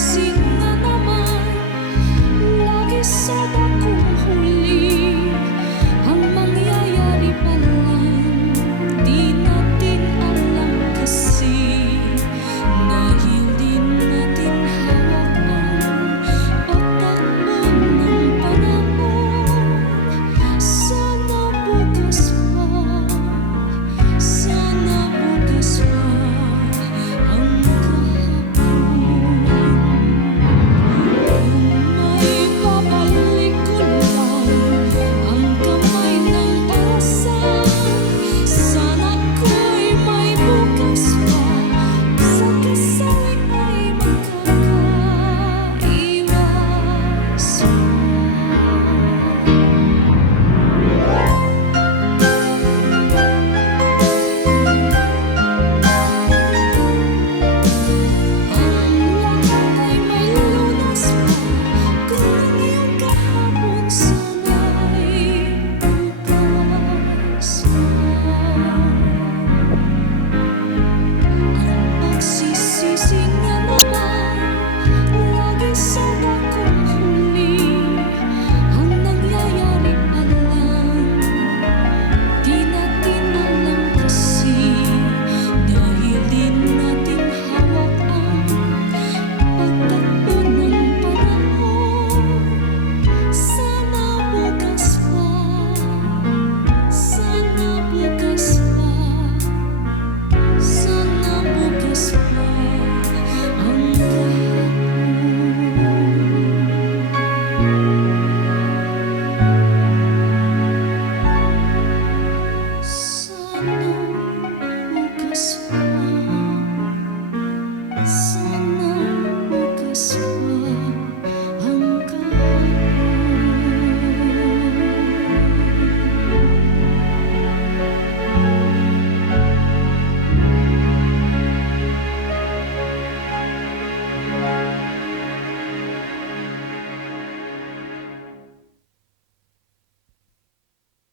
sim